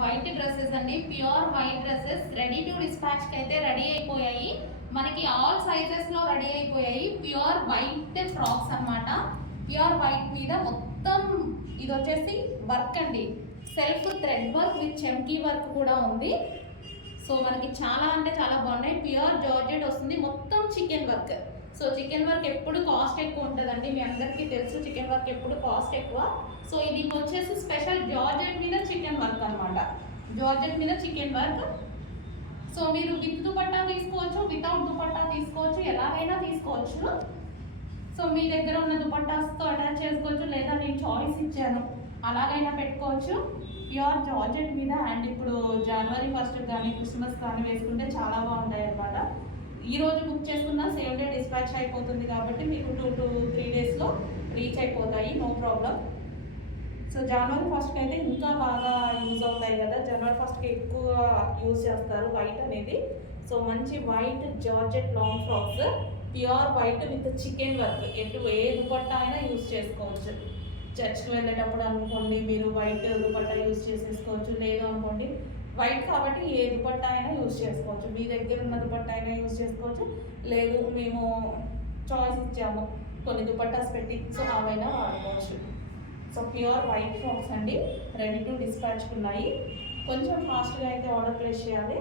White dresses అండి, pure white dresses ready to dispatch కి అయితే రెడీ అయిపోయాయి. మనకి ఆల్ సైజెస్ లో రెడీ అయిపోయాయి. ప్యూర్ వైట్ ఫ్రాక్స్ అన్నమాట. ప్యూర్ వైట్ మీద మొత్తం ఇది వచ్చేసి వర్క్ అండి, సెల్ఫ్ థ్రెడ్ వర్క్ విత్ చెమ్కీ వర్క్ కూడా ఉంది. సో మనకి చాలా అంటే చాలా బాగున్నాయి. ప్యూర్ జార్జెట్ వస్తుంది, మొత్తం chicken work. So chicken work ఎప్పుడు కాస్ట్ ఎక్కువ ఉంటుందండి, మీ అందరికీ తెలుసు చికెన్ వర్క్ ఎప్పుడు కాస్ట్ ఎక్కువ. సో ఇది వచ్చేసి స్పెషల్ జార్జెట్ మీద చికెన్ వర్క్ అనమాట, జార్జెట్ మీద చికెన్ వర్క్. సో మీరు విత్ దుపట్టా తీసుకోవచ్చు, వితౌట్ దుపట్టా తీసుకోవచ్చు, ఎలాగైనా తీసుకోవచ్చు. సో మీ దగ్గర ఉన్న దుపట్టాస్తో అటాచ్ చేసుకోవచ్చు, లేదా నేను చాయిస్ ఇచ్చాను అలాగైనా పెట్టుకోవచ్చు. ప్యూర్ జార్జెట్ మీద. అండ్ ఇప్పుడు జనవరి 1 కానీ క్రిస్మస్ కానీ వేసుకుంటే చాలా బాగుంటాయి అన్నమాట. ఈ రోజు బుక్ చేసుకున్న సేమ్ డే డిస్పాచ్ అయిపోతుంది కాబట్టి మీకు 2 to 3 డేస్లో రీచ్ అయిపోతాయి, నో ప్రాబ్లం. సో జనవరి 1కి అయితే ఇంకా బాగా యూజ్ అవుతాయి కదా, జనవరి 1కి ఎక్కువ యూజ్ చేస్తారు వైట్ అనేది. సో మంచి white georgette long frocks, pure white with chikan work. ఏ దుపట్టా అయినా యూజ్ చేసుకోవచ్చు. చర్చ్కి వెళ్ళేటప్పుడు అనుకోండి మీరు వైట్ దుపట్టా యూజ్ చేసేసుకోవచ్చు, లేదు అనుకోండి వైట్ కాబట్టి ఏ దుపట్టా అయినా యూజ్ చేసుకోవచ్చు. మీ దగ్గర ఉన్న దుపట్టా అయినా యూజ్ చేసుకోవచ్చు, లేదు మేము చాయిస్ ఇచ్చాము కొన్ని దుపట్టాస్ పెట్టి, సో అవైనా వాడుకోవచ్చు. సో ప్యూర్ వైట్ ఫ్రాక్స్ అండి, రెడీ టు డిస్పాచ్ ఉన్నాయి. కొంచెం ఫాస్ట్గా అయితే ఆర్డర్ ప్లేస్ చేయాలి.